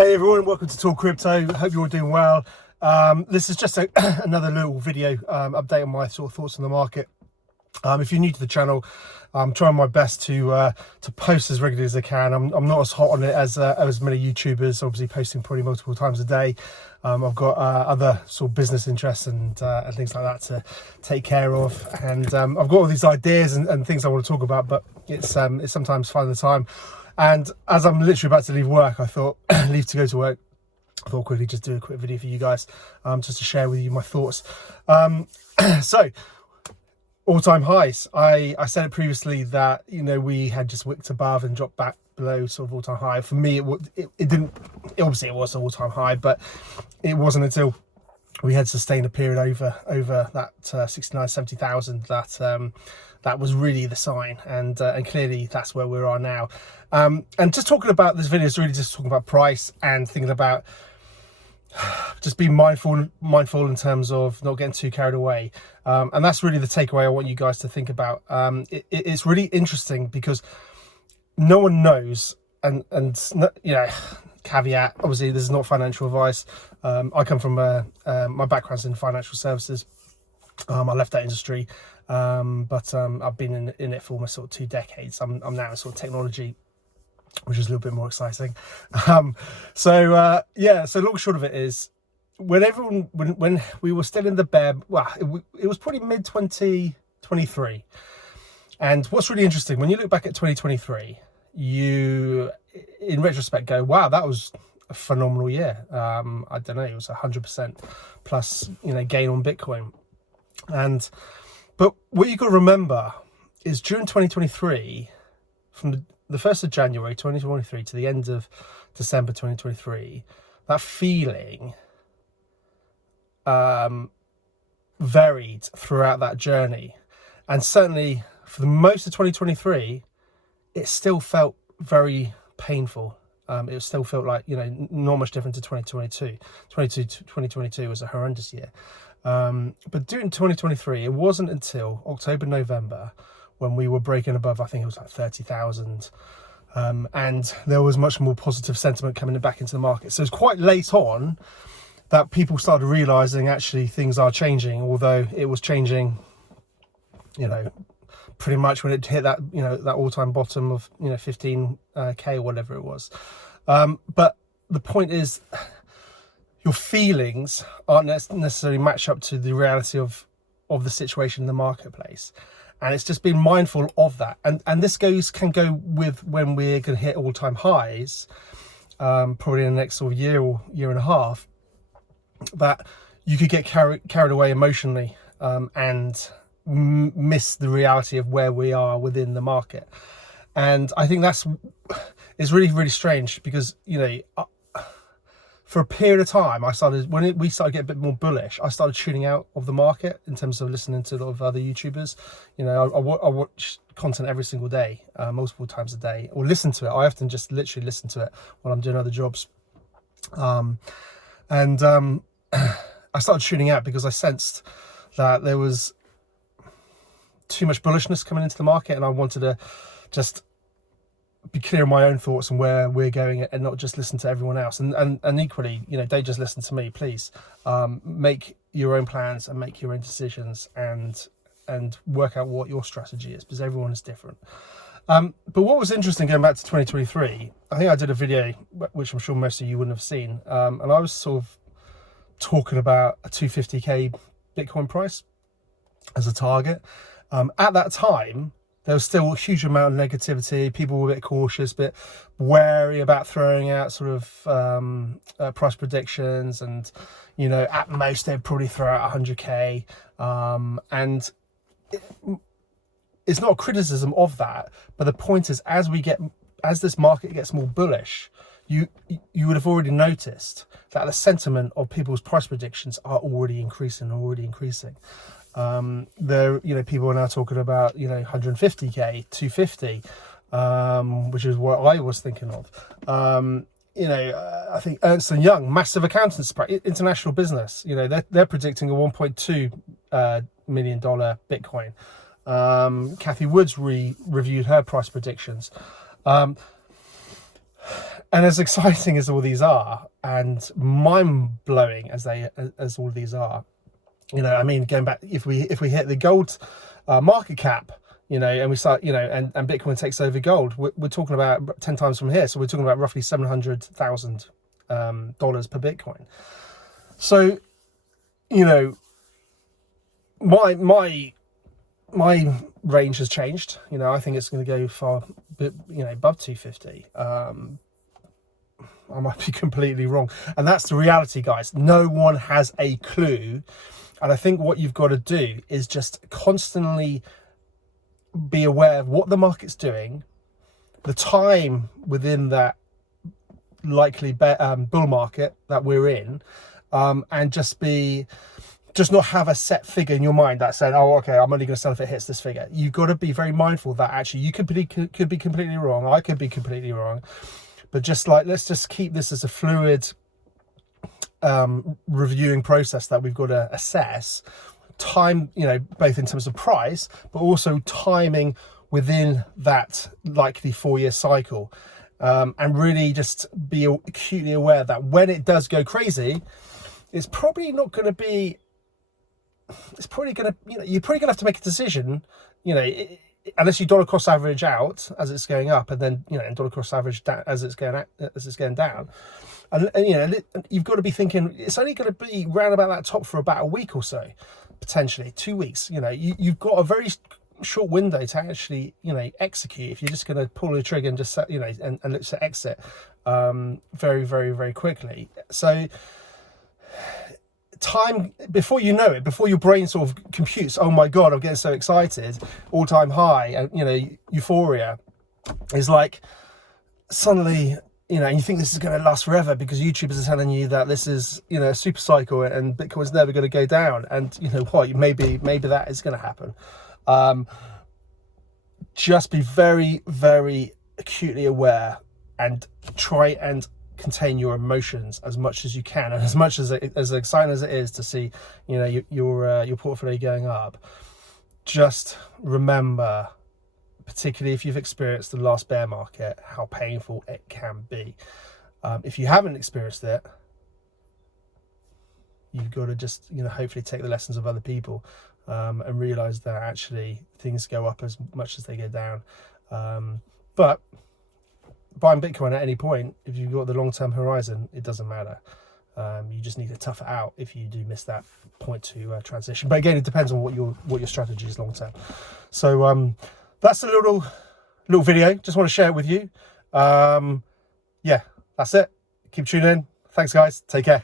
Hey everyone, welcome to talkCrypto. Hope you're all doing well. This is just another little video update on my sort of thoughts on the market. If you're new to the channel, I'm trying my best to post as regularly as I can. I'm not as hot on it as many YouTubers, obviously posting probably multiple times a day. I've got other sort of business interests and things like that to take care of, and I've got all these ideas and things I want to talk about, but it's sometimes finding the time. And as I'm literally about to leave work, I thought leave to go to work. I thought quickly just do a quick video for you guys, just to share with you my thoughts. So all-time highs. I said it previously that, you know, we had just wicked above and dropped back below sort of all-time high. For me, it didn't. Obviously, it was an all-time high, but it wasn't until we had sustained a period over that 69,000-70,000 that was really the sign, and clearly that's where we are now. And just talking about this video is really just talking about price and thinking about just being mindful in terms of not getting too carried away, and that's really the takeaway I want you guys to think about. It's really interesting because no one knows, and you know, caveat, obviously this is not financial advice. I come from my background's in financial services. I left that industry, but I've been in it for almost sort of 2 decades. I'm now in sort of technology, which is a little bit more exciting. So long and short of it is, when we were still in the bear, well, it was probably mid 2023. And what's really interesting, when you look back at 2023, you in retrospect go, wow, that was a phenomenal year. I don't know, it was 100% plus, you know, gain on Bitcoin. But what you got to remember is during 2023, from the 1st of January 2023 to the end of December 2023, that feeling varied throughout that journey. And certainly for the most of 2023, it still felt very painful. It still felt like, you know, not much different to 2022. 2022 was a horrendous year. But during 2023, it wasn't until October, November, when we were breaking above, I think it was like 30,000. And there was much more positive sentiment coming back into the market. So it's quite late on that people started realizing actually things are changing, although it was changing, you know, pretty much when it hit that, you know, that all-time bottom of, you know, 15K or whatever it was. But the point is, your feelings aren't necessarily match up to the reality of the situation in the marketplace. And it's just being mindful of that. And this can go with when we're going to hit all-time highs, probably in the next sort of year or year and a half, that you could get carried away emotionally and miss the reality of where we are within the market. And I think it's really, really strange because, you know, for a period of time, we started getting a bit more bullish, I started tuning out of the market in terms of listening to a lot of other YouTubers. You know, I watch content every single day, multiple times a day, or listen to it. I often just literally listen to it while I'm doing other jobs. I started tuning out because I sensed that there was too much bullishness coming into the market, and I wanted to just be clear on my own thoughts and where we're going, and not just listen to everyone else. And equally, you know, don't just listen to me, please. Make your own plans and make your own decisions, and work out what your strategy is, because everyone is different. But what was interesting going back to 2023, I think I did a video which I'm sure most of you wouldn't have seen, and I was sort of talking about a 250k Bitcoin price as a target. At that time, there was still a huge amount of negativity. People were a bit cautious, a bit wary about throwing out sort of price predictions, and, you know, at most they'd probably throw out 100k. And it's not a criticism of that, but the point is, as this market gets more bullish, you would have already noticed that the sentiment of people's price predictions are already increasing. There, you know, people are now talking about, you know, 150k, 250, which is what I was thinking of. You know, I think Ernst & Young, massive accountants, international business, you know, they're predicting a $1.2 million Bitcoin. Kathy Woods reviewed her price predictions. And as exciting as all these are, and mind-blowing as all of these are, you know, I mean, going back, if we hit the gold market cap, you know, and we start, you know, and Bitcoin takes over gold, we're talking about 10 times from here. So we're talking about roughly $700,000 per Bitcoin. So, you know, my range has changed. You know, I think it's going to go far, you know, above 250. I might be completely wrong. And that's the reality, guys. No one has a clue. And I think what you've got to do is just constantly be aware of what the market's doing, the time within that likely bull market that we're in, and just not have a set figure in your mind that said, oh, okay, I'm only going to sell if it hits this figure. You've got to be very mindful that actually you could be completely wrong. I could be completely wrong. But just like, let's just keep this as a fluid reviewing process that we've got to assess time, you know, both in terms of price, but also timing within that likely 4-year cycle. And really just be acutely aware that when it does go crazy, it's probably not going to be, it's probably going to, you know, you're probably going to have to make a decision, you know, unless you dollar cost average out as it's going up, and then, you know, and dollar cost average down as it's going down, and you know, you've got to be thinking it's only going to be round about that top for about a week or so, potentially 2 weeks. You know, you've got a very short window to actually, you know, execute if you're just going to pull the trigger and just, you know, and look to exit very, very, very quickly. So time, before you know it, before your brain sort of computes, oh my god, I'm getting so excited, all-time high, and, you know, euphoria is like suddenly, you know, and you think this is going to last forever because YouTubers are telling you that this is, you know, a super cycle and Bitcoin's never going to go down, and you know what, maybe that is going to happen. Just be very, very acutely aware and try and contain your emotions as much as you can, and as much as exciting as it is to see, you know, your portfolio going up, just remember, particularly if you've experienced the last bear market, how painful it can be. If you haven't experienced it, you've got to just, you know, hopefully take the lessons of other people, and realize that actually things go up as much as they go down. But buying Bitcoin at any point, if you've got the long-term horizon, it doesn't matter. You just need to tough it out if you do miss that point to transition. But again, it depends on what your strategy is long-term. So that's a little video. Just want to share it with you. Yeah, that's it. Keep tuning in. Thanks, guys. Take care.